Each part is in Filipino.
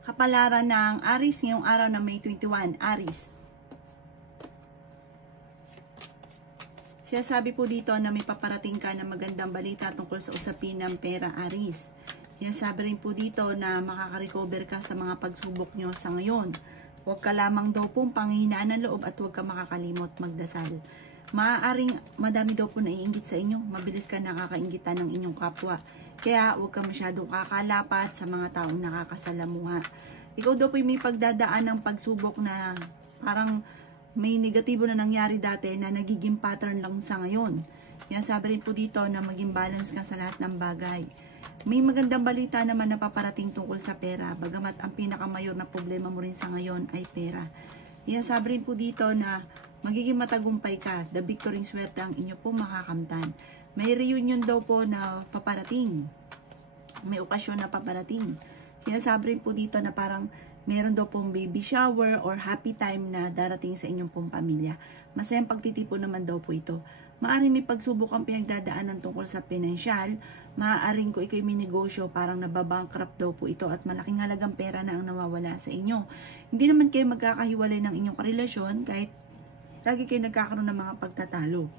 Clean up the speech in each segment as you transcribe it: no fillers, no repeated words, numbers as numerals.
Kapalaran ng Aries ngayong araw na May 21, Aries. Sinasabi po dito na may paparating ka na magandang balita tungkol sa usapin ng pera, Aries. Sinasabi rin po dito na makaka-recover ka sa mga pagsubok nyo sa ngayon. Huwag ka lamang daw pong panghihinaan ng loob at huwag ka makakalimot magdasal. Maaaring madami daw po naiinggit sa inyo, mabilis ka nakakainggitan ng inyong kapwa. Kaya huwag ka masyadong kakalapat sa mga taong nakakasalamuha. Ikaw daw po may pagdadaan ng pagsubok na parang may negatibo na nangyari dati na nagiging pattern lang sa ngayon. Sinasabi rin po dito na maging balance ka sa lahat ng bagay. May magandang balita naman na paparating tungkol sa pera, bagamat ang pinakamayor na problema mo rin sa ngayon ay pera. Sinasabi rin po dito na magiging matagumpay ka, the victory swerte ang inyo po makakamtan. May reunion daw po na paparating. May okasyon na paparating. Sinasabi rin po dito na parang meron daw pong baby shower or happy time na darating sa inyong pong pamilya. Masayang pagtitipon naman daw po ito. Maaaring may pagsubok ang pinagdadaanan tungkol sa pinansyal. Maaaring ko ikaw may negosyo, parang nababankrupt daw po ito at malaking halagang pera na ang nawawala sa inyo. Hindi naman kayo magkakahiwalay ng inyong karelasyon kahit lagi kayo nagkakaroon ng mga pagtatalo.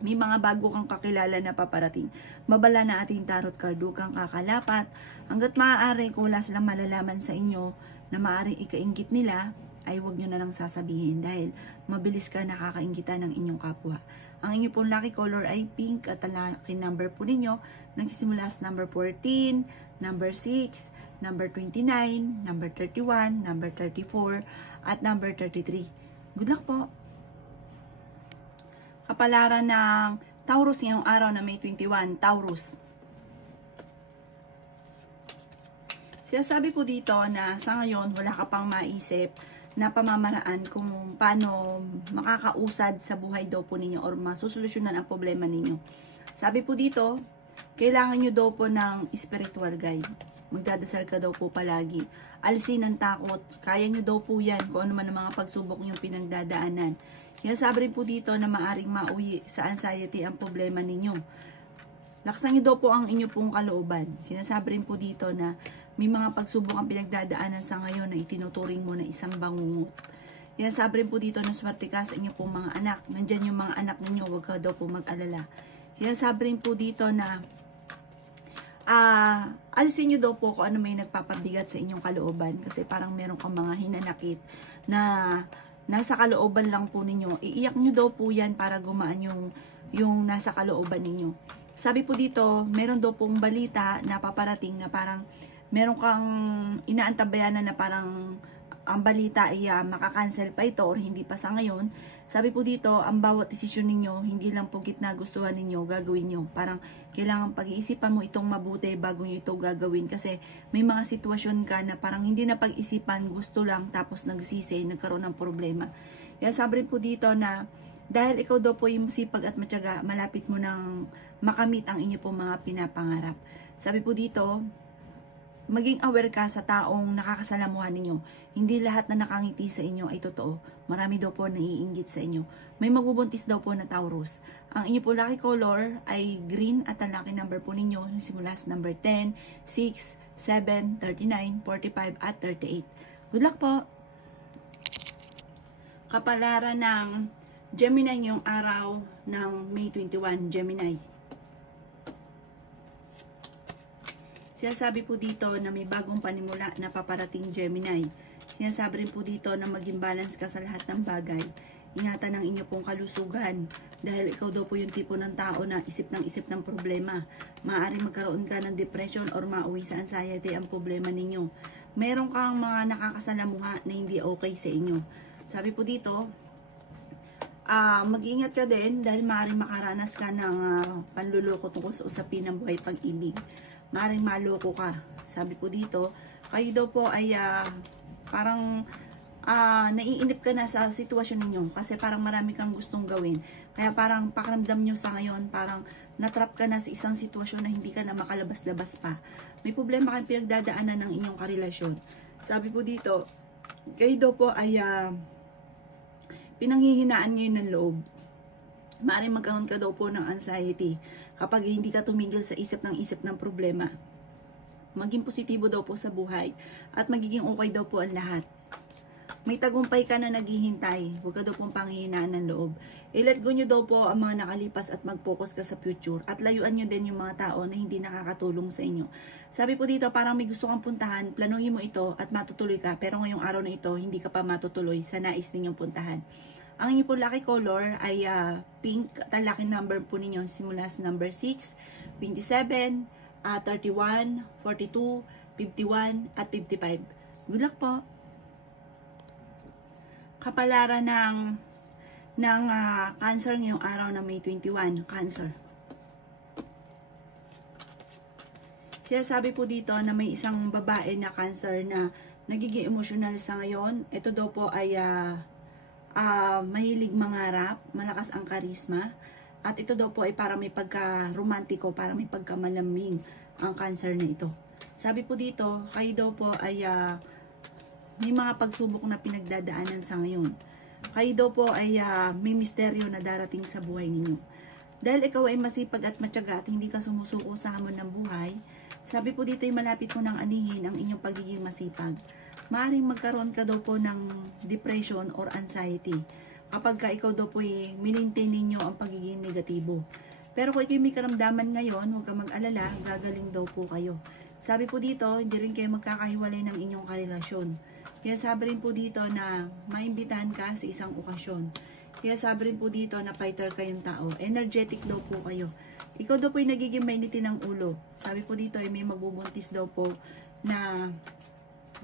May mga bago kang kakilala na paparating. Babala na ating tarot card, huwag kang kakalapat. Hanggat maaari, kung wala silang malalaman sa inyo na maaaring ikainggit nila, ay huwag nyo na lang sasabihin dahil mabilis ka nakakainggitan ng inyong kapwa. Ang inyo pong lucky color ay pink at ang lucky number po ninyo nagsisimula sa number 14, number 6, number 29, number 31, number 34, at number 33. Good luck po! Kapalaran ng Taurus ngayong araw na May 21, Taurus. Sinasabi po dito na sa ngayon wala ka pang maisip na pamamaraan kung paano makakausad sa buhay daw po ninyo or masusolusyonan ang problema ninyo. Sabi po dito, kailangan nyo daw po ng spiritual guide. Magdadasal ka daw po palagi. Alisin ang takot. Kaya nyo daw po yan kung ano man ang mga pagsubok nyo pinagdadaanan. Sabi rin po dito na maaring mauwi sa anxiety ang problema ninyo. Laksan nyo daw po ang inyo pong kalooban. Sinasabi rin po dito na may mga pagsubok ang pinagdadaanan sa ngayon na itinuturing mo na isang bangungot. Sinasabi rin po dito na swerte ka sa inyo pong mga anak. Nandyan yung mga anak ninyo, huwag ka daw po mag-alala. Sinasabi rin po dito na alisin nyo daw po kung ano may nagpapabigat sa inyong kalooban. Kasi parang meron kang mga hinanakit na nasa kalooban lang po ninyo. Iiyak nyo daw po yan para gumaan yung nasa kalooban ninyo. Sabi po dito, meron daw pong balita na paparating na parang meron kang inaantabayanan na parang ang balita ay makakancel pa ito or hindi pa sa ngayon. Sabi po dito, ang bawat desisyon ninyo, hindi lang po gitna gustuhan ninyo, gagawin nyo. Parang kailangan pag-iisipan mo itong mabuti bago nyo ito gagawin. Kasi may mga sitwasyon ka na parang hindi na pag-isipan, gusto lang, tapos nagsisi, nagkaroon ng problema. Kaya sabi rin po dito na dahil ikaw daw po yung sipag at matyaga, malapit mo nang makamit ang inyo pong mga pinapangarap. Sabi po dito, maging aware ka sa taong nakakasalamuhan ninyo. Hindi lahat na nakangiti sa inyo ay totoo. Marami daw po naiinggit sa inyo. May magbubuntis daw po na Taurus. Ang inyo po lucky color ay green at ang lucky number po ninyo simula sa number 10, 6, 7, 39, 45 at 38. Good luck po! Kapalaran ng Gemini ngayong araw ng May 21, Gemini. Sinasabi po dito na may bagong panimula na paparating, Gemini. Sinasabi rin po dito na maging balance ka sa lahat ng bagay. Ingatan ang inyo pong kalusugan dahil ikaw daw po yung tipo ng tao na isip ng problema. Maaaring magkaroon ka ng depression or mauwi sa anxiety ang problema ninyo. Meron kang mga nakakasalamuha na hindi okay sa inyo. Sabi po dito, mag-ingat ka din dahil maaaring makaranas ka ng panluloko tungkol sa usapin ng buhay pag-ibig. Maaaring maloko ka. Sabi po dito, kayo daw po ay parang naiinip ka na sa sitwasyon ninyo kasi parang marami kang gustong gawin. Kaya parang pakiramdam nyo sa ngayon, parang natrap ka na sa isang sitwasyon na hindi ka na makalabas-labas pa. May problema kang pinagdadaanan ng inyong karelasyon. Sabi po dito, kayo daw po ay pinanghihinaan ngayon ng loob. Maaaring magkaroon ka daw po ng anxiety kapag hindi ka tumigil sa isip ng problema. maging positibo daw po sa buhay, at magiging okay daw po ang lahat. May tagumpay ka na naghihintay, huwag ka daw pong panghihinaan ng loob. I-let go nyo daw po ang mga nakalipas at mag-focus ka sa future, at layuan nyo din yung mga tao na hindi nakakatulong sa inyo. Sabi po dito, parang may gusto kang puntahan, planuhin mo ito at matutuloy ka, pero ngayong araw na ito, hindi ka pa matutuloy sa nais ninyong puntahan. Ang inyo po lucky color ay pink, at ang lucky number po ninyo simula sa number 6, 27, 31, 42, 51, at 55. Good luck po! Kapalaran ng Cancer ngayong araw na May 21, Cancer. Sinasabi po dito na may isang babae na Cancer na nagiging emotional sa ngayon. Ito daw po ay mahilig mangarap, malakas ang karisma, at ito daw po ay para may pagka-romantiko, para may pagka-malambing ang Cancer na ito. Sabi po dito, kayo daw po ay may mga pagsubok na pinagdadaanan sa ngayon. Kayo daw po ay may misteryo na darating sa buhay ninyo. Dahil ikaw ay masipag at matyaga at hindi ka sumusuko sa hamon ng buhay, sabi po dito ay malapit mo nang anihin ang inyong pagiging masipag. Maaring magkaroon ka daw po ng depression or anxiety kapag ka ikaw daw po ay minintain ninyo ang pagiging negatibo. Pero kung ikaw may karamdaman ngayon, huwag kang mag-alala, gagaling daw po kayo. Sabi po dito, hindi rin kayo magkakahiwalay ng inyong karelasyon. Kaya sabi rin po dito na maimbitahan ka sa isang okasyon. Kaya sabi rin po dito na fighter kayong tao. Energetic daw po kayo. Ikaw daw po ay nagiging mainitin ng ulo. Sabi po dito ay may magbubuntis daw po na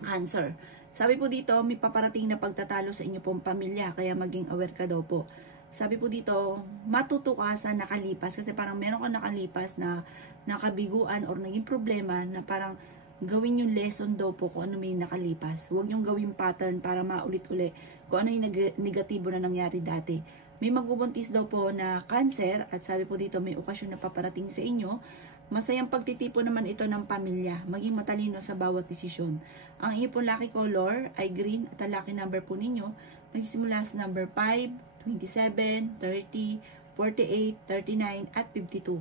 Cancer. Sabi po dito may paparating na pagtatalo sa inyo pong pamilya. Kaya maging aware ka daw po. Sabi po dito, matuto ka sa nakalipas. Kasi parang meron ka nakalipas na nakabiguan or naging problema na parang gawin yung lesson daw po kung ano may nakalipas. Huwag yung gawin pattern para maulit-uli kung ano yung negatibo na nangyari dati. May magbubuntis daw po na Cancer at sabi po dito may okasyon na paparating sa inyo. Masayang pagtitipo naman ito ng pamilya. Maging matalino sa bawat desisyon. Ang inyo po lucky color ay green at ang lucky number po ninyo nagsisimula sa number 5, 27, 30, 48, 39, at 52.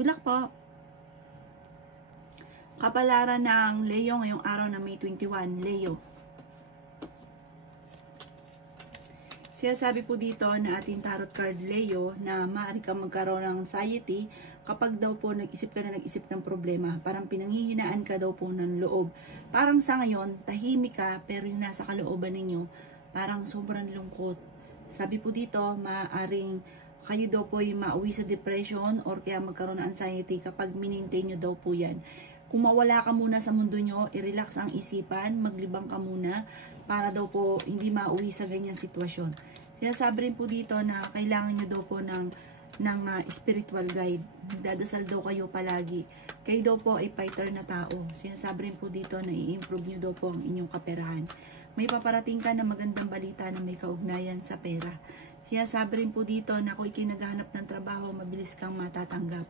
Good luck po! Kapalaran ng Leo ngayong araw na May 21, Leo. Sinasabi po dito na ating tarot card Leo na maaari kang magkaroon ng anxiety kapag daw po nag-isip ka na nag-isip ng problema. Parang pinanghihinaan ka daw po ng loob. Parang sa ngayon, tahimik ka pero yung nasa kalooban ninyo, parang sobrang lungkot. Sabi po dito, maaaring kayo daw po ay mauwi sa depression or kaya magkaroon ng anxiety kapag minintain nyo daw po yan. Kung mawala ka muna sa mundo nyo, i-relax ang isipan, maglibang ka muna para daw po hindi mauwi sa ganyang sitwasyon. Sinasabi rin po dito na kailangan nyo daw po ng spiritual guide. Dadasal daw kayo palagi. Kayo daw po ay fighter na tao. Sinasabi rin po dito na i-improve nyo daw po ang inyong kaperahan. May paparating ka na magandang balita na may kaugnayan sa pera. Sinasabi rin po dito na kung ikay naghahanap ng trabaho, mabilis kang matatanggap.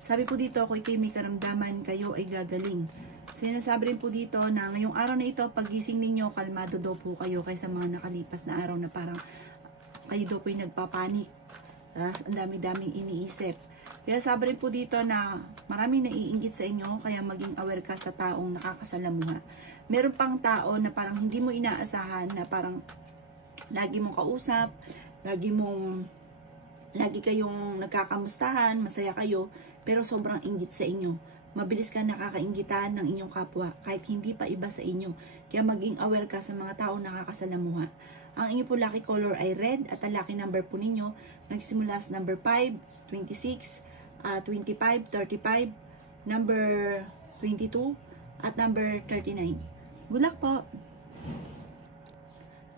Sabi po dito, kung ikay may karamdaman, kayo ay gagaling. Sinasabi rin po dito na ngayong araw na ito, pagising ninyo, kalmado daw po kayo kaysa mga nakalipas na araw na parang kayo daw po ay nagpapanik. Ang dami-daming iniisip. Kaya sabi rin po dito na maraming naiinggit sa inyo, kaya maging aware ka sa taong nakakasalamuha. Meron pang tao na parang hindi mo inaasahan, na parang lagi mong kausap, lagi kayong nagkakamustahan, masaya kayo, pero sobrang inggit sa inyo. Mabilis ka nakakainggitan ng inyong kapwa, kahit hindi pa iba sa inyo. Kaya maging aware ka sa mga taong nakakasalamuha. Ang inyo po lucky color ay red at ang lucky number po ninyo nagsimula sa number 5, 26, 25, 35, number 22, at number 39. Good luck po!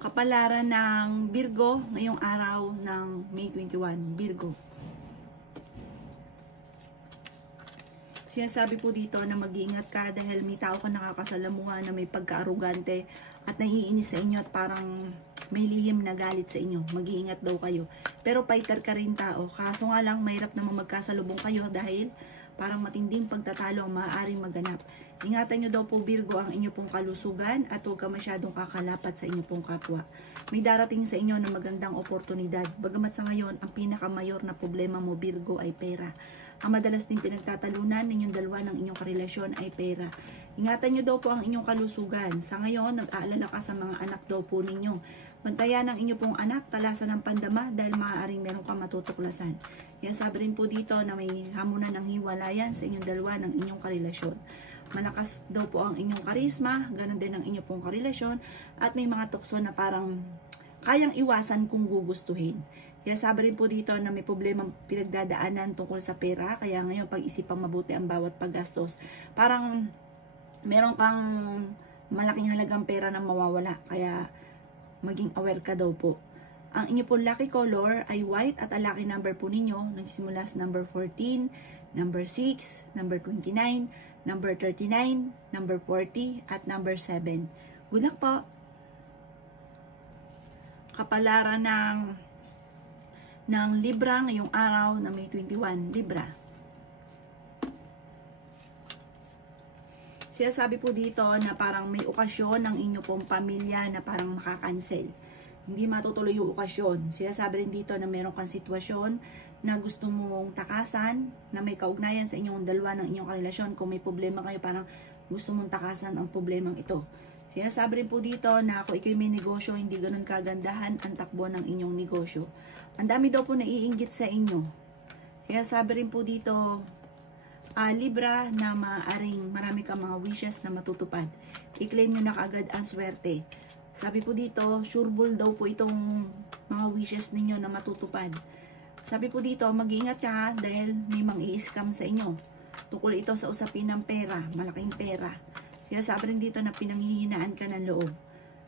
Kapalaran ng Virgo ngayong araw ng May 21, Virgo. Sinasabi po dito na mag-iingat ka dahil may tao ka nakakasalamuha na may pagka-arugante at naiinis sa inyo at parang may lihim na galit sa inyo. Mag-iingat daw kayo. Pero fighter ka rin tao. Kaso nga lang, mahirap naman magkasalubong kayo dahil parang matinding pagtatalo ang maaaring maganap. Ingatan nyo daw po Virgo ang inyo pong kalusugan at huwag ka masyadong kakalapat sa inyo pong kapwa. May darating sa inyo na magandang oportunidad. Bagamat sa ngayon, ang pinakamayor na problema mo Virgo ay pera. Ang madalas din pinagtatalunan ninyong dalawa ng inyong karelasyon ay pera. Ingatan nyo daw po ang inyong kalusugan. Sa ngayon, nag-aalala ka sa mga anak daw po ninyo. Bantayan ang inyo pong anak, talasan ng pandama dahil maaaring meron kang matutuklasan. Yan sabi rin po dito na may hamunan ng hiwalayan sa inyong dalawa ng inyong karelasyon. Malakas daw po ang inyong karisma, ganun din ang inyong pong karelasyon, at may mga tukso na parang kayang iwasan kung gugustuhin. Kaya sabi rin po dito na may problemang pinagdadaanan tungkol sa pera, kaya ngayon pag-isipang mabuti ang bawat paggastos. Parang meron kang malaking halagang pera na mawawala, kaya maging aware ka daw po. Ang inyo pong lucky color ay white at ang lucky number po ninyo nagsimula sa number 14, number 6, number 29, number 39, number 40, at number 7. Good luck po! Kapalaran ng Libra ngayong araw na May 21, Libra. Sabi po dito na parang may okasyon ng inyo pong pamilya na parang makakancel. Hindi matutuloy yung okasyon. Sabi rin dito na meron kang sitwasyon na gusto mong takasan, na may kaugnayan sa inyong dalawa ng inyong karelasyon. Kung may problema kayo, parang gusto mong takasan ang problemang ito. Sabi rin po dito na kung ikay may negosyo, hindi ganun kagandahan ang takbo ng inyong negosyo. Ang dami daw po naiinggit sa inyo. Sabi rin po dito, Libra, na maaaring marami kang mga wishes na matutupad. I-claim nyo na kaagad ang swerte. Sabi po dito, sureball daw po itong mga wishes ninyo na matutupad. Sabi po dito, mag-iingat ka dahil may mang-i-scam sa inyo. Tungkol ito sa usapin ng pera, malaking pera. Sabi rin dito na pinanghihinaan ka ng loob.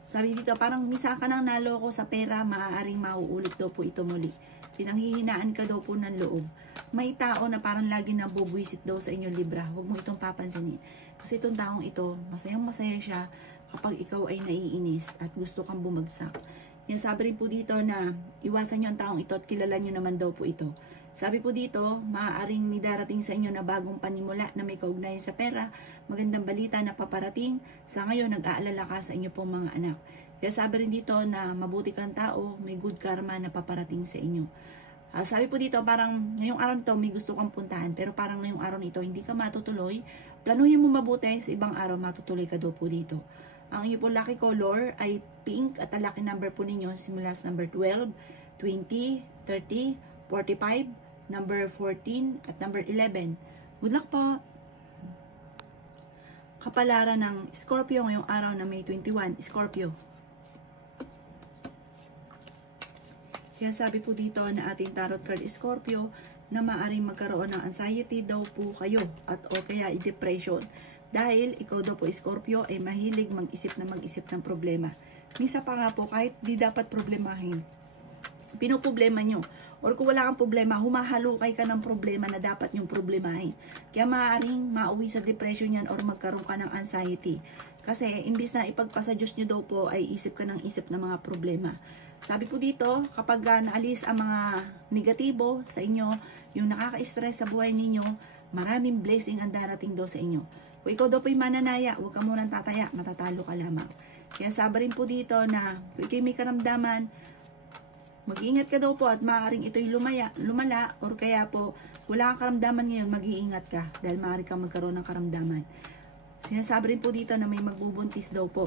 Sabi dito, parang misa ka nang naloko sa pera, maaaring mauulit daw po ito muli. Pinanghihinaan ka daw po ng loob. May tao na parang lagi nabubwisit daw sa inyo Libra. Huwag mo itong papansinin. Kasi itong taong ito, masayang masaya siya kapag ikaw ay naiinis at gusto kang bumagsak. Yan sabi rin po dito na iwasan nyo ang taong ito at kilala nyo naman daw po ito. Sabi po dito, maaaring may darating sa inyo na bagong panimula na may kaugnayan sa pera, magandang balita na paparating. Sa ngayon, nag-aalala ka sa inyo pong mga anak. Kaya sabi rin dito na mabuti kang tao, may good karma na paparating sa inyo. Sabi po dito, parang ngayong araw nito may gusto kang puntahan, pero parang ngayong araw nito hindi ka matutuloy. Planuhin mo mabuti, sa ibang araw matutuloy ka daw po dito. Ang inyo po lucky color ay pink at ang lucky number po ninyo simula sa number 12, 20, 30, 45, number 14, at number 11. Good luck po! Kapalaran ng Scorpio ngayong araw na May 21, Scorpio. Sabi po dito na ating tarot card Scorpio na maaaring magkaroon ng anxiety daw po kayo at o kaya depression. Dahil ikaw daw po Scorpio ay mahilig mag-isip ng problema. Misa pa nga po kahit di dapat problemahin, pinoproblema nyo. Or kung wala kang problema, humahalukay ka ng problema na dapat nyong problemahin. Kaya maaaring mauwi sa depression yan or magkaroon ka ng anxiety. Kasi imbis na ipagpasa Diyos nyo daw po ay isip ka ng mga problema. Sabi po dito, kapag naalis ang mga negatibo sa inyo, yung nakaka-stress sa buhay ninyo, maraming blessing ang darating daw sa inyo. Kung ikaw daw po'y mananaya, huwag ka munang tataya, matatalo ka lamang. Kaya sabi rin po dito na kung ikaw may karamdaman, mag-iingat ka daw po at maaaring ito'y lumala or kaya po wala kang karamdaman ngayon, mag-iingat ka dahil maaari kang magkaroon ng karamdaman. Sinasabi rin po dito na may magbubuntis daw po.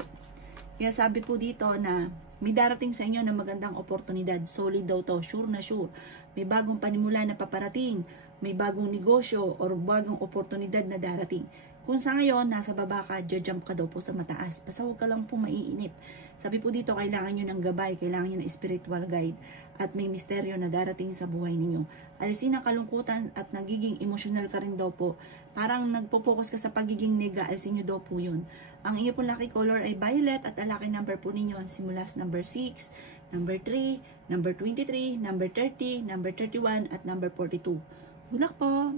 Kaya sabi po dito na may darating sa inyo na magandang oportunidad. Solid daw to, sure na sure. May bagong panimula na paparating, may bagong negosyo or bagong oportunidad na darating. Kung sa ngayon, nasa baba ka, jump ka daw po sa mataas. Basta huwag ka lang po maiinip. Sabi po dito, kailangan nyo ng gabay, kailangan nyo ng spiritual guide at may misteryo na darating sa buhay ninyo. Alisin ang kalungkutan at nagiging emotional ka rin daw po. Parang nagpo-focus ka sa pagiging nega, alisin nyo daw po yun. Ang inyo po lucky color ay violet at ang lucky number po ninyo simula sa number 6, number 3, number 23, number 30, number 31 at number 42. Good luck po!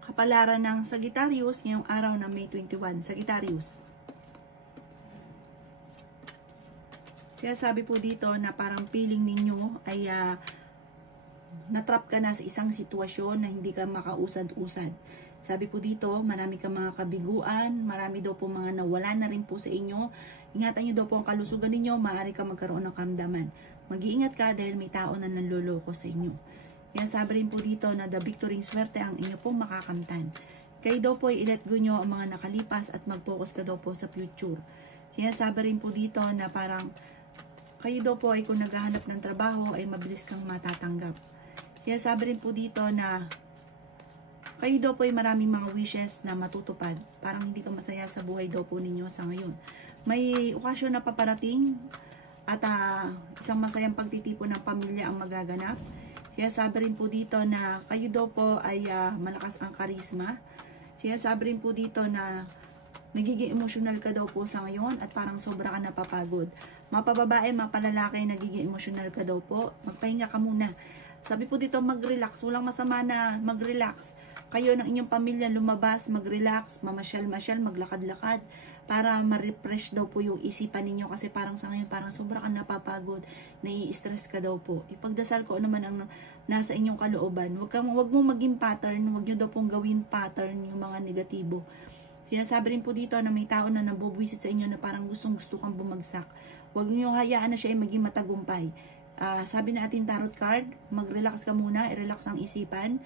Kapalaran ng Sagittarius ngayong araw na May 21. Sagittarius. Sabi po dito na parang feeling ninyo ay natrap ka na sa isang sitwasyon na hindi ka makausad-usad. Sabi po dito, marami kang mga kabiguan, marami daw po mga nawala na rin po sa inyo. Ingatan nyo daw po ang kalusugan ninyo, maaari ka magkaroon ng karamdaman. Mag-iingat ka dahil may tao na nanloloko sa inyo. Yan, sabi rin po dito na the victory swerte ang inyo pong makakamtan. Kayo daw po ay i-let go nyo ang mga nakalipas at mag-focus ka daw po sa future. Sinasabi rin po dito na parang kayo daw po ay kung naghahanap ng trabaho ay mabilis kang matatanggap. Sinasabi rin po dito na kayo daw po ay maraming mga wishes na matutupad. Parang hindi ka masaya sa buhay daw po ninyo sa ngayon. May okasyon na paparating at isang masayang pagtitipon ng pamilya ang magaganap. Sinasabi rin po dito na kayo daw po ay malakas ang karisma. Sinasabi rin po dito na nagiging emosyonal ka daw po sa ngayon at parang sobra ka napapagod. Mapababae, mapalalaki, nagiging emosyonal ka daw po. Magpahinga ka muna. Sabi po dito, mag-relax. Walang masama na mag-relax. Kayo ng inyong pamilya lumabas, mag-relax, mamasyal-masyal, maglakad-lakad para ma-refresh daw po yung isipan ninyo kasi parang sa ngayon parang sobra ka napapagod, nai-stress ka daw po. Ipagdasal ko naman ang nasa inyong kalooban. Wag mo maging pattern, wag nyo daw pong gawin pattern yung mga negatibo. Sinasabi rin po dito na may tao na nabubwisit sa inyo na parang gustong-gusto kang bumagsak. Huwag nyo hayaan na siya ay maging matagumpay. Sabi natin tarot card, mag-relax ka muna, i-relax ang isipan.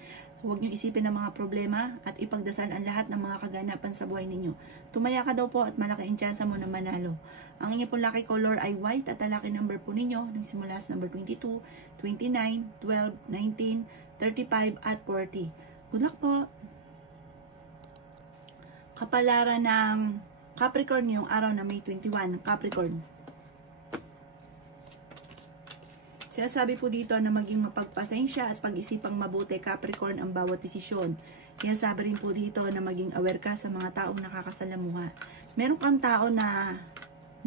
Huwag nyo isipin ang mga problema at ipagdasal ang lahat ng mga kaganapan sa buhay ninyo. Tumaya ka daw po at malaki ang tsansa mo na manalo. Ang inyo pong lucky color ay white at ang lucky number po ninyo nagsimula sa number 22, 29, 12, 19, 35 at 40. Good luck po! Kapalaran ng Capricorn yung araw na May 21, Capricorn. Sinasabi po dito na maging mapagpasensya at pag-isipang mabuti, Capricorn, ang bawat desisyon. Sinasabi rin po dito na maging aware ka sa mga taong nakakasalamuha. Meron kang tao na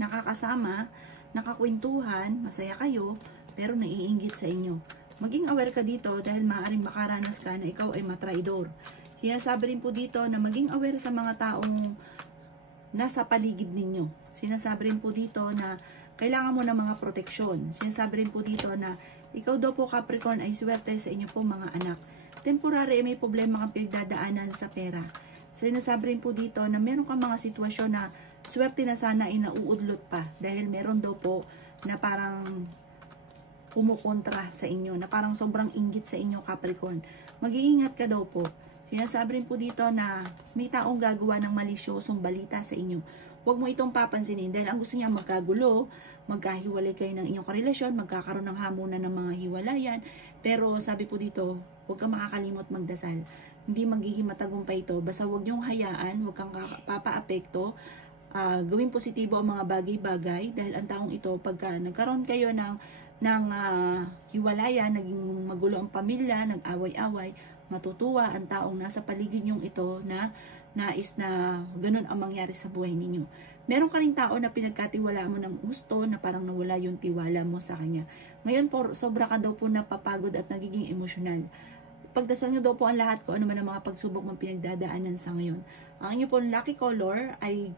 nakakasama, nakakwentuhan, masaya kayo, pero naiinggit sa inyo. Maging aware ka dito dahil maaaring makaranas ka na ikaw ay matraidor. Sinasabi rin po dito na maging aware sa mga taong nasa paligid ninyo. Sinasabi rin po dito na kailangan mo ng mga proteksyon. Sinasabi rin po dito na ikaw daw po Capricorn ay swerte sa inyo po mga anak. Temporary may problema kang pinagdadaanan sa pera. Sinasabi rin po dito na meron kang mga sitwasyon na swerte na sana ay nauudlot pa. Dahil meron daw po na parang kumukontra sa inyo. Na parang sobrang inggit sa inyo Capricorn. Mag-iingat ka daw po. Sinasabi rin po dito na may taong gagawa ng malisyosong balita sa inyo. Huwag mo itong papansinin dahil ang gusto niya magkagulo, magkahiwalay kayo ng inyong karelasyon, magkakaroon ng hamunan ng mga hiwalayan. Pero sabi po dito, huwag kang makakalimot magdasal. Hindi magiging matagumpay ito. Basta huwag niyong hayaan, huwag kang papaapekto. Gawin positibo ang mga bagay-bagay dahil ang taong ito, pagka nagkaroon kayo ng hiwalayan, naging magulo ang pamilya, nag-away-away, matutuwa ang taong nasa paligid niyong ito na nais na ganun ang mangyari sa buhay ninyo. Meron ka rin tao na pinagkatiwalaan mo ng gusto na parang nawala yung tiwala mo sa kanya. Ngayon po, sobra ka daw po napapagod at nagiging emosyonal. Pagdasal nyo daw po ang lahat ko ano man ang mga pagsubok mong pinagdadaanan sa ngayon. Ang inyo po lucky color ay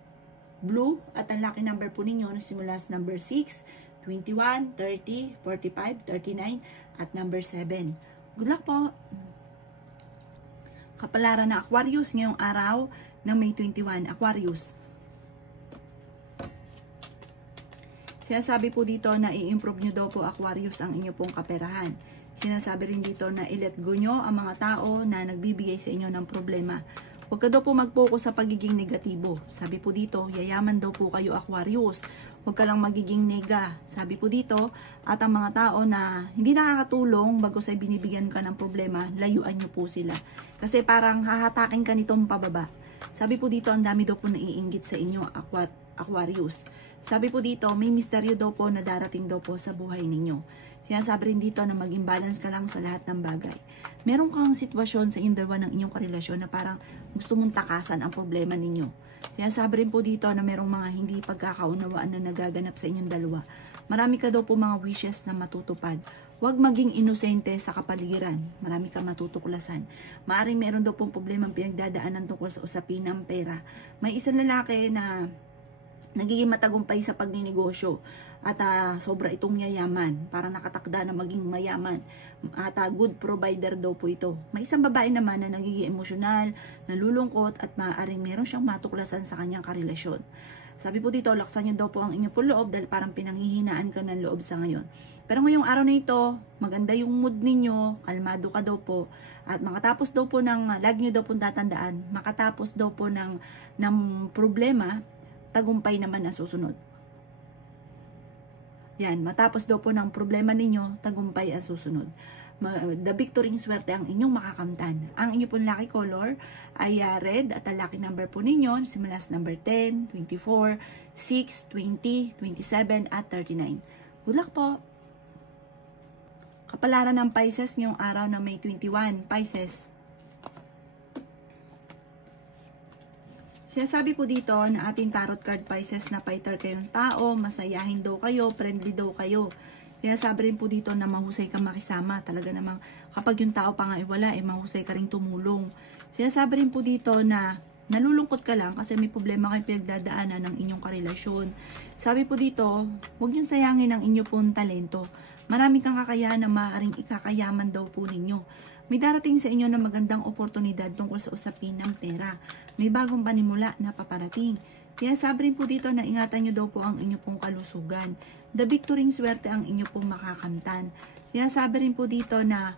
blue at ang lucky number po ninyo na simula sa number 6, 21, 30, 45, 39 at number 7. Good luck po! Kapalaran na Aquarius ngayong araw ng May 21. Aquarius. Sinasabi po dito na i-improve nyo daw po Aquarius ang inyo pong kaperahan. Sinasabi rin dito na i-let go nyo ang mga tao na nagbibigay sa inyo ng problema. Huwag ka daw po mag-focus sa pagiging negatibo. Sabi po dito, yayaman daw po kayo Aquarius. Huwag ka lang magiging nega. Sabi po dito, at ang mga tao na hindi nakakatulong bago sa binibigyan ka ng problema, layuan nyo po sila. Kasi parang hahatakin ka nitong pababa. Sabi po dito, ang dami daw po naiinggit sa inyo Aquarius. Sabi po dito, may misteryo daw po na darating daw po sa buhay ninyo. Sinasabi rin dito na maging balance ka lang sa lahat ng bagay. Meron kang sitwasyon sa inyong dalawa ng inyong karelasyon na parang gusto mong takasan ang problema ninyo. Sinasabi rin po dito na merong mga hindi pagkakaunawaan na nagaganap sa inyong dalawa. Marami ka daw po mga wishes na matutupad. Huwag maging inosente sa kapaligiran. Marami kang matutuklasan. Maaring meron daw pong problema ang pinagdadaanan tungkol sa usapin ng pera. May isang lalaki na nagiging matagumpay sa pagninegosyo at sobra itong yayaman, parang nakatakda na maging mayaman at good provider daw po ito. May isang babae naman na nagiging emosyonal, nalulungkot at maaaring meron siyang matuklasan sa kanyang karelasyon. Sabi po dito, laksan niyo daw po ang inyong po loob dahil parang pinanghihinaan ka ng loob sa ngayon. Pero ngayong araw na ito, maganda yung mood ninyo, kalmado ka daw po, at makatapos daw po ng, lagi niyo daw po tatandaan, makatapos daw po ng problema, tagumpay naman ang susunod. Yan, matapos daw po ng problema ninyo, tagumpay ang susunod. The victory, swerte ang inyong makakamtan. Ang inyong pong lucky color ay red at ang lucky number po ninyo, simula sa number 10, 24, 6, 20, 27 at 39. Good luck po! Kapalaran ng Pisces ngayong araw na May 21, Pisces. Sinasabi po dito na ating tarot card Pisces na fighter kayong tao, masayahin daw kayo, friendly daw kayo. Sinasabi rin po dito na mahusay kang makisama. Talaga namang kapag yung tao pa nga wala, mahusay ka rin tumulong. Sinasabi rin po dito na nalulungkot ka lang kasi may problema kayo pinagdadaanan ng inyong karelasyon. Sabi po dito, huwag niyong sayangin ang inyong pong talento. Marami kang kakayahan na maaaring ikakayaman daw po ninyo. May darating sa inyo na magandang oportunidad tungkol sa usapin ng pera. May bagong panimula na paparating. Kaya sabi rin po dito na ingatan nyo daw po ang inyong pong kalusugan. The victory, swerte ang inyong pong makakamtan. Kaya sabi rin po dito na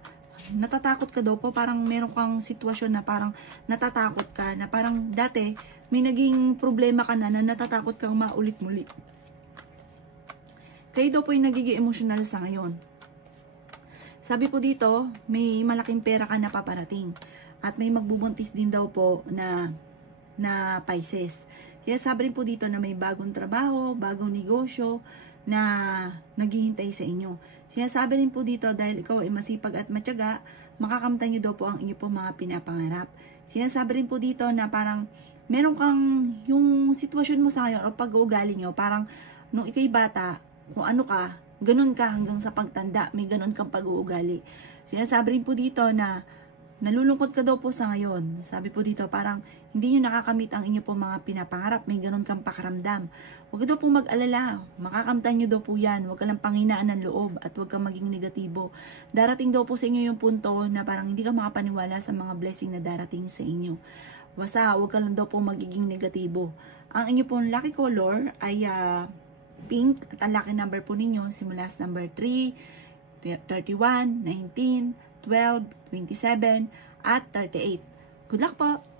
natatakot ka daw po, parang meron kang sitwasyon na parang natatakot ka, na parang dati may naging problema ka na natatakot kang maulit-muli. Kayo daw po yung nagiging emotional sa ngayon. Sabi po dito, may malaking pera ka na paparating. At may magbubuntis din daw po na Pisces. Kaya sabi rin po dito na may bagong trabaho, bagong negosyo na naghihintay sa inyo. Sinasabi rin po dito dahil ikaw ay masipag at matyaga, makakamtan nyo daw po ang inyo po mga pinapangarap. Sinasabi rin po dito na parang meron kang yung sitwasyon mo sa ngayon o pag-uugali nyo, parang nung ikay bata, kung ano ka, ganun ka hanggang sa pagtanda, may ganun kang pag-uugali. Sinasabi rin po dito na nalulungkot ka daw po sa ngayon. Sabi po dito, parang hindi nyo nakakamit ang inyo po mga pinapangarap, may ganun kang pakaramdam. Huwag daw po mag-alala, makakamtan nyo daw po yan, huwag ka lang panghinaan ng loob at huwag kang maging negatibo. Darating daw po sa inyo yung punto na parang hindi ka makapaniwala sa mga blessing na darating sa inyo. Basta huwag ka lang daw po magiging negatibo. Ang inyo pong lucky color ay pink at ang lucky number po ninyo simula sa number 3, 31, 19, 12, 27 at 38. Good luck po!